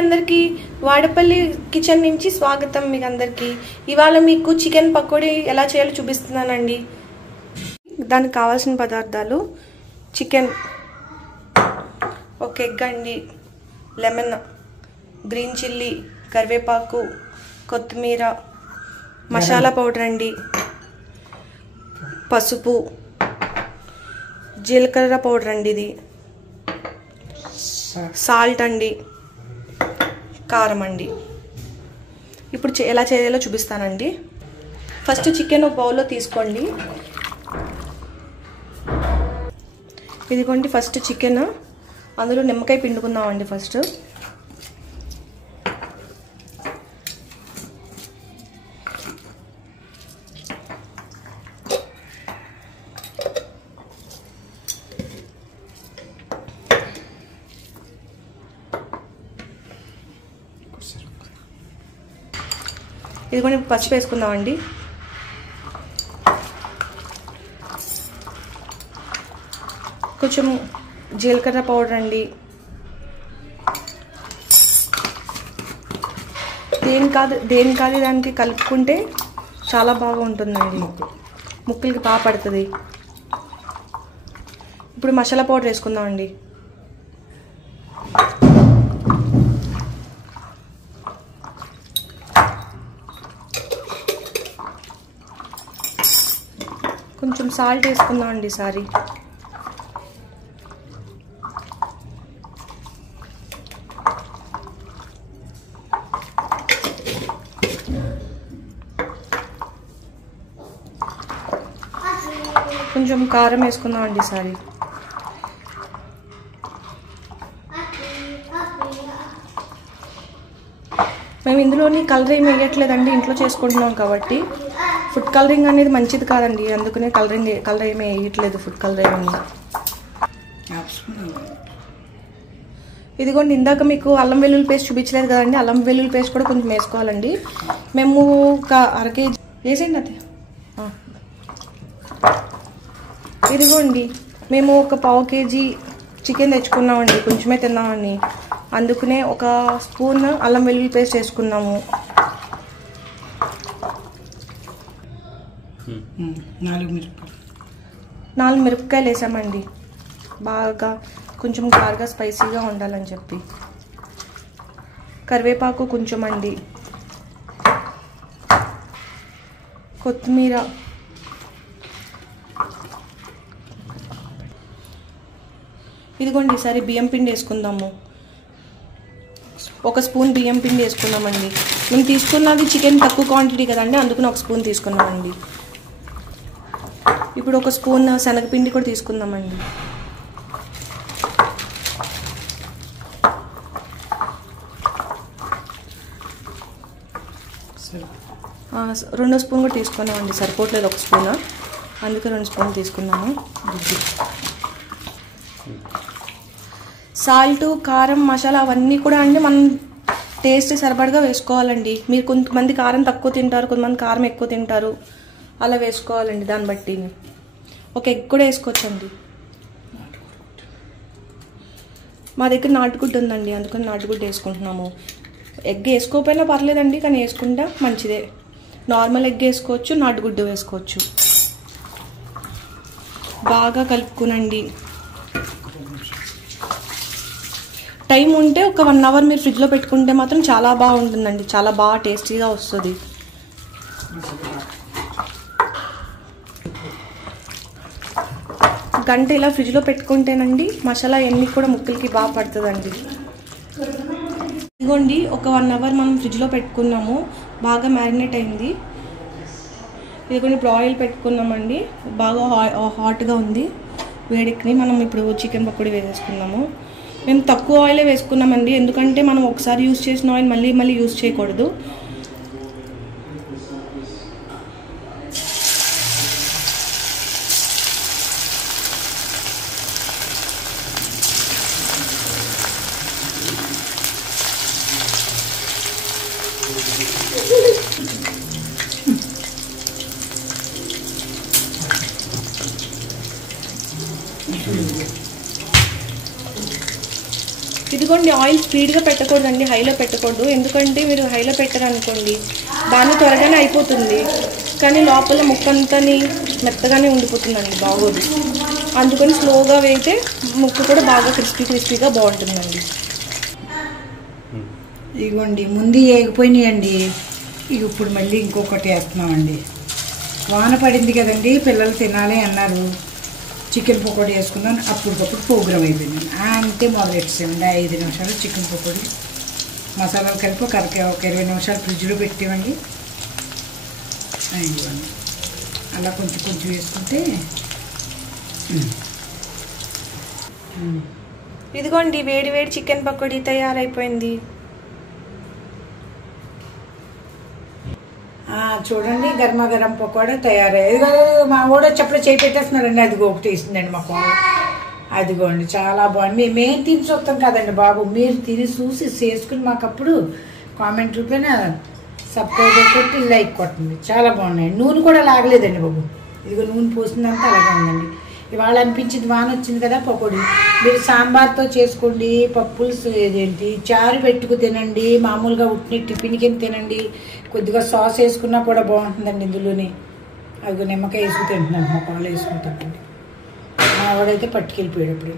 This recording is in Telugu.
అందరికీ వాడపల్లి కిచెన్ నుంచి స్వాగతం. మీకు అందరికీ ఇవాళ మీకు చికెన్ పకోడీ ఎలా చేయాలో చూపిస్తున్నానండి. దానికి కావాల్సిన పదార్థాలు: చికెన్, ఒక ఎగ్ అండి, లెమన్, గ్రీన్ చిల్లీ, కరివేపాకు, కొత్తిమీర, మసాలా పౌడర్ అండి, పసుపు, జీలకర్ర పౌడర్ అండి, ఇది సాల్ట్ అండి, కారం అండి. ఇప్పుడు ఎలా చేయాలో చూపిస్తానండి. ఫస్ట్ చికెన్ ఒక బౌల్లో తీసుకోండి. ఇదిగోండి ఫస్ట్ చికెన్, అందులో నిమ్మకాయ పిండుకుందామండి. ఫస్ట్ ఇదిగోండి పసుపు వేసుకుందామండి. కొంచెం జీలకర్ర పౌడర్ అండి. దేని దానికి కలుపుకుంటే చాలా బాగా ఉంటుందండి, ముక్కలకి బాగా పడుతుంది. ఇప్పుడు మసాలా పౌడర్ వేసుకుందామండి. కొంచెం సాల్ట్ వేసుకుందామండి ఈసారి. కొంచెం కారం వేసుకుందామండి ఈసారి. మేము ఇందులోని కలర్ ఏమి వేయట్లేదండి, ఇంట్లో చేసుకుంటున్నాం కాబట్టి. ఫుడ్ కలరింగ్ అనేది మంచిది కాదండి, అందుకనే కలర్ ఏమి వేయట్లేదు. ఫుడ్ కలర్ ఏమి. ఇదిగోండి ఇందాక మీకు అల్లం వెల్లుల్లి పేస్ట్ చూపించలేదు కదండి, అల్లం వెల్లుల్లి పేస్ట్ కూడా కొంచెం వేసుకోవాలండి. మేము ఒక అర కేజీ వేసేయండి. అది ఇదిగోండి మేము ఒక పావు కేజీ చికెన్ తెచ్చుకున్నామండి, కొంచెమే తిన్నామని. అందుకనే ఒక స్పూన్ అల్లం వెల్లుల్లి పేస్ట్ వేసుకున్నాము. 4 మిరపకాయలు వేసామండి, బాగా కొంచెం కారుగా స్పైసీగా ఉండాలని చెప్పి. కరివేపాకు కొంచెం అండి, కొత్తిమీర, ఇదిగోండి ఈసారి బియ్యం పిండి వేసుకుందాము. ఒక స్పూన్ బియ్యం పిండి వేసుకున్నామండి. మేము తీసుకున్నది చికెన్ తక్కువ క్వాంటిటీ కదండి, అందుకని ఒక స్పూన్ తీసుకున్నామండి. ఇప్పుడు ఒక స్పూన్ శనగపిండి కూడా తీసుకుందామండి. రెండో స్పూన్ కూడా తీసుకున్నామండి, సరిపోవట్లేదు ఒక స్పూన్, అందుకే 2 స్పూన్లు తీసుకున్నాము. సాల్ట్, కారం, మసాలా అవన్నీ కూడా అండి మనం టేస్ట్ సరిపడగా వేసుకోవాలండి. మీరు కొంతమంది కారం తక్కువ తింటారు, కొంతమంది కారం ఎక్కువ తింటారు, అలా వేసుకోవాలండి. దాన్ని బట్టి ఒక ఎగ్ కూడా వేసుకోవచ్చండి. మా దగ్గర నాటుగుడ్డు ఉందండి, అందుకని నాటుగుడ్డు వేసుకుంటున్నాము. ఎగ్ వేసుకోకపోయినా పర్లేదండి, కానీ వేసుకుంటా మంచిదే. నార్మల్ ఎగ్ వేసుకోవచ్చు, నాటుగుడ్డు వేసుకోవచ్చు. బాగా కలుపుకునండి. టైం ఉంటే ఒక 1 అవర్ మీరు ఫ్రిడ్జ్లో పెట్టుకుంటే మాత్రం చాలా బాగుంటుందండి, చాలా బాగా టేస్టీగా వస్తుంది. గంట ఇలా ఫ్రిడ్జ్లో పెట్టుకుంటేనండి మసాలా ఎన్ని కూడా ముక్కలకి బాగా పడుతుందండి. ఇదిగోండి ఒక 1 అవర్ మనం ఫ్రిడ్జ్లో పెట్టుకున్నాము, బాగా మ్యారినేట్ అయింది. ఇదిగోండి ఇప్పుడు ఆయిల్ పెట్టుకున్నామండి, బాగా హాట్గా ఉంది, వేడికి మనం ఇప్పుడు చికెన్ పకోడీ వేసేసుకున్నాము. మేము తక్కువ ఆయిలే వేసుకున్నామండి, ఎందుకంటే మనం ఒకసారి యూజ్ చేసిన ఆయిల్ మళ్ళీ యూజ్ చేయకూడదు. ఇది ఇదిగోండి ఆయిల్ స్పీడ్గా పెట్టకూడదండి, హైలో పెట్టకూడదు. ఎందుకంటే మీరు హైలో పెట్టారనుకోండి దాన్ని త్వరగానే అయిపోతుంది, కానీ లోపల ముక్కంతని మెత్తగానే ఉండిపోతుందండి, బాగోదు. అందుకని స్లోగా వేయితే ముక్క కూడా బాగా క్రిస్పీగా బాగుంటుందండి. ఇదిగోండి ముందు వేగిపోయినాయండి. ఇక ఇప్పుడు మళ్ళీ ఇంకొకటి వేస్తున్నామండి. వాన పడింది కదండి, పిల్లలు తినాలి అన్నారు, చికెన్ పకోడీ వేసుకున్నాను. అప్పటికప్పుడు ప్రోగ్రామ్ అయిపోయింది, అంతే మొదలెట్టేసామండి. 5 నిమిషాలు చికెన్ పకోడీ మసాలాలు కలిపి ఒక 20 నిమిషాలు ఫ్రిడ్జ్లో పెట్టామండి. ఇదిగోండి అలా కొంచెం కొంచెం వేసుకుంటే ఇదిగోండి వేడి వేడి చికెన్ పకోడీ తయారైపోయింది. చూడండి గర్మగరం పకోడా తయారయ్యాయి. మా కూడా చెప్పలో చేయి పెట్టేస్తున్నారండి. అదిగో ఒకటి వేసిందండి మా కోడ. అదిగోండి చాలా బాగుంది. మేమేం తిని చూస్తాం కదండి బాబు, మీరు తిని చూసి చేసుకుని మాకప్పుడు కామెంట్ రూపేనా సబ్స్క్రైబ్ కొట్టి లైక్ కొట్టండి. చాలా బాగున్నాయి. నూనె కూడా లాగలేదండి బాబు. ఇదిగో నూనె పోసిందంతా అలాగే ఉందండి. ఇవాళ అనిపించింది వాన వచ్చింది కదా పకోడీ, మీరు సాంబార్తో చేసుకోండి, పప్పులు ఏదేంటి చారు పెట్టుకు తినండి, మామూలుగా ఉట్టిని టిఫిన్కి తినండి, కొద్దిగా సాస్ వేసుకున్నా కూడా బాగుంటుందండి ఇందులోనే. అదిగో నిమ్మకాయ వేసుకు తింటున్నాను, మా పాలు వేసుకుని తింటండి. మా వాడైతే పట్టుకెళ్ళిపోయాడు అప్పుడు.